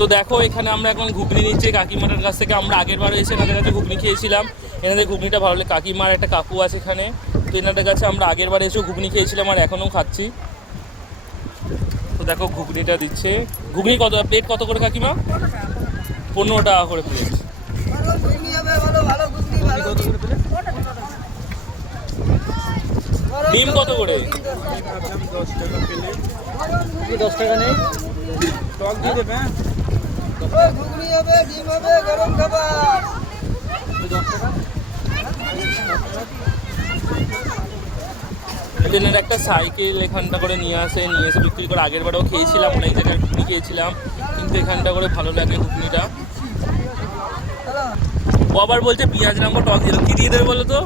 তো দেখো এখানে আমরা এখন ঘুগনি নিচ্ছি কাকিমাটার কাছ থেকে। আমরা আগের বার এসে এনাদের কাছে ঘুগনি খেয়েছিলাম, এনাদের ঘুগনিটা ভালো লাগে। কাকিমার একটা কাকু আছে এখানে, তো এনাদের কাছে আমরা আগের বার এসেও ঘুগনি খেয়েছিলাম আর এখনও খাচ্ছি। তো দেখো ঘুগনিটা দিচ্ছে। ঘুগনি কত প্লেট কত করে কাকিমা? 15 টাকা করে প্লেট। ডিম কত করে? 10 টাকা নেই, টক দিয়ে দেবে। ঘুগনি হবে, ডিম হবে, গরম খাবার 10 টাকা। ট্রেনের একটা সাইকেল এখানটা করে নিয়ে এসে বিক্রি করে। আগের বারেও খেয়েছিলাম, অনেক জায়গায় ঘুগনি খেয়েছিলাম, কিন্তু এখানটা করে ভালো লাগে ঘুগনিটা। ও আবার বলছে পেঁয়াজ লঙ্কা টক দিয়ে কী দিয়ে দেবে বলো তো?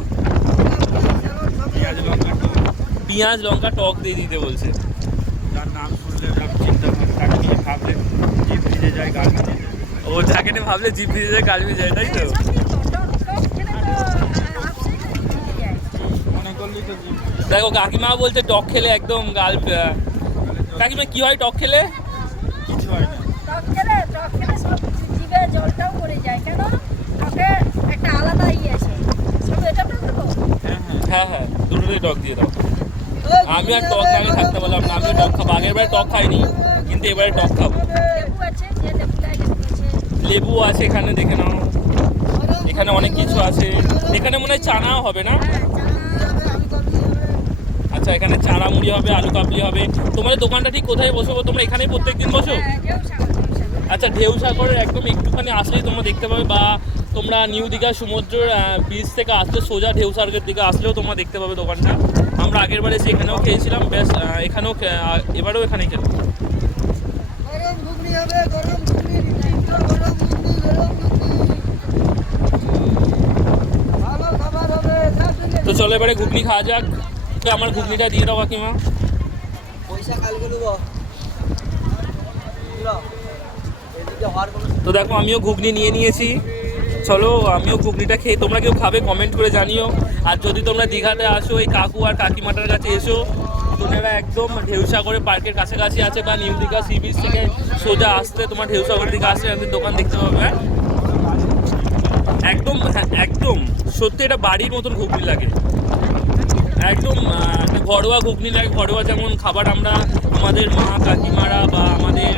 পেঁয়াজ লঙ্কা টক দিয়ে দিতে বলছে। যার নাম শুনলে চিন্তা তাকে নিয়ে ভাবলে জিভ ভিজে যায়, গাল ভিজে যায়। ও যাকে নিয়ে ভাবলে জিভ ভিজে যায়, গাল ভিজে যায়, তাই তো? মনে করলি তো জিভ। দেখো কাকিমা বলছে টক খেলে একদম গাল। কাকিমা কি হয় টক খেলে? কিছু হয় না। টক খেলে সব জিভে জলটাও পড়ে যায়। কেন? টকে একটা আলাদা আছে। সব এটা টক দেবো? হ্যাঁ হ্যাঁ, দুটোই টক দিয়ে দাও। আমি আর টক না থাকতে বললাম না, আমিও টক খাবো। আগের বারে টক খাইনি, কিন্তু এবারে টক খাবো। লেবু আছে, যে লেবুটাই লেবু আছে। লেবু আছে এখানে, দেখে নাও। এখানে অনেক কিছু আছে। এখানে মনে হয় চানাও হবে না? আচ্ছা, এখানে চানা মুড়ি হবে, আলু কাবলি হবে। তোমাদের দোকানটা ঠিক কোথায় বসবো? তোমরা এখানেই প্রত্যেকদিন বসো? আচ্ছা, ঢেউ সাগরের একদম একটুখানি আসলেই তোমরা দেখতে পাবে, বা তোমরা নিউ দীঘা সমুদ্রের বিচ থেকে আসলে সোজা ঢেউ সাগরের দিকে আসলেও তোমরা দেখতে পাবে দোকানটা। আমরা আগের বার এসে এখানেও খেয়েছিলাম, বেশ এখানেও এবারেও এখানেই খেলাম। গরম ঘুগনি হবে, গরম ঘুগনি, গরম ঘুগনি, গরম ঘুগনি ভালো খাবার হবে। তো চলো এবারে ঘুগনি খাওয়া যাক। তো আমার ঘুগনিটা দিয়ে দাও কাকিমা। পয়সা কালকে নেব। তো দেখো আমিও ঘুগনি নিয়ে নিয়েছি। চলো আমিও ঘুগনিটা খেয়ে তোমরা কেউ খাবে কমেন্ট করে জানিও। আর যদি তোমরা দীঘাতে আসো, এই কাকু আর কাকিমাটার কাছে এসো, তোমরা একদম ঢেউসাগরের পার্কের কাছাকাছি আছে, বা নিউ দীঘা সি বিচ থেকে সোজা আসতে তোমার ঢেউসাগরের দিকে আসলে আমাদের দোকান দেখতে পাবে। হ্যাঁ একদম, হ্যাঁ একদম সত্যি এটা বাড়ির মতন ঘুগনি লাগে। একদম ঘরোয়া ঘুগনি লাগে। ঘরোয়া যেমন খাবার আমরা আমাদের মা কাকিমারা বা আমাদের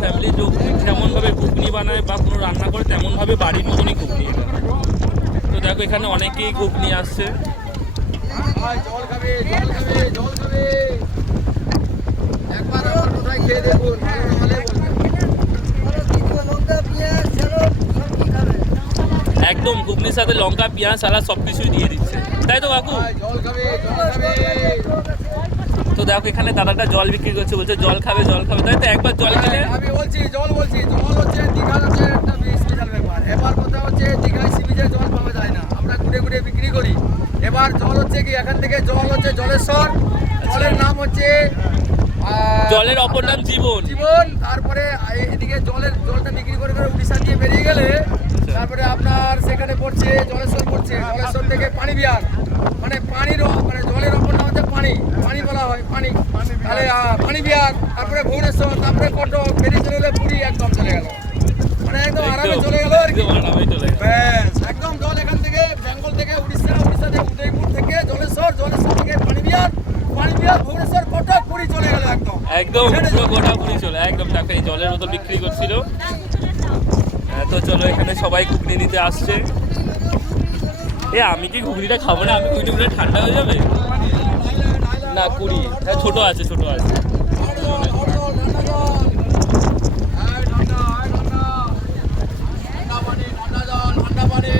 ফ্যামিলির লোক যেমনভাবে ঘুগনি বানায় বা কোনো রান্না করে, তেমনভাবে বাড়ির মতনই ঘুগনি এটা। তো দেখো এখানে অনেকেই ঘুগনি আসছে। জল খাবে, জল খাবে, জল খাবে। একবার আমার কোথায় খেয়ে দেখুন, লঙ্কা পেঁয়াজ স্যালাড সব কি খাবে। একদম ঘুগনির সাথে লঙ্কা পেঁয়াজ সালাদ সব কিছুই দিয়ে দিচ্ছে, তাই তো কাকু? জল খাবে, জল খাবে। তো দেখো এখানে দাদাটা জল বিক্রি করছে, বলছে জল খাবে, তাই তো? একবার জল খেলে আমি বলছি জল হচ্ছে দীঘার হচ্ছে একটা স্পেশাল ব্যাপার। এবার কথা হচ্ছে দীঘায় সি বিচে জল পাওয়া যায় না, আমরা ঘুরে ঘুরে বিক্রি করি। এবার জল হচ্ছে কি, এখান থেকে জল হচ্ছে জলেশ্বর, জলের নাম হচ্ছে জলের অপর নাম জীবন। তারপরে এদিকে জলটা বিক্রি করে করে উড়িষ্যা দিয়ে বেরিয়ে গেলে তারপরে আপনার সেখানে পড়ছে জলেশ্বর, জলেশ্বর থেকে পানি বিহার, মানে জলের অপর নাম হচ্ছে পানি বলা হয়, পানি। তাহলে পানি বিহার, তারপরে ভুবনেশ্বর, তারপরে কটক, বেরিয়ে চলে গেলে পুরী, একদম চলে গেল, মানে একদম আরামে চলে গেল আর কি। ব্যাস একদম জল এখান থেকে বেঙ্গল থেকে উড়িষ্যা থেকে উদয়পুর থেকে জলেশ্বর থেকে পানি বিহার, ভুবনেশ্বর, কটক, পুরী চলে গেল একদম পুরো গোটা পুরি চলে একদম। দেখো এই জলের বোতল বিক্রি করছিল। তো চলো এখানে সবাই ঘুগনি নিতে আসছে। আমি কি ঘুগনিটা খাবো না? আমি ঘুগনি ঠান্ডা হয়ে যাবে না। 20, হ্যাঁ ছোট আছে।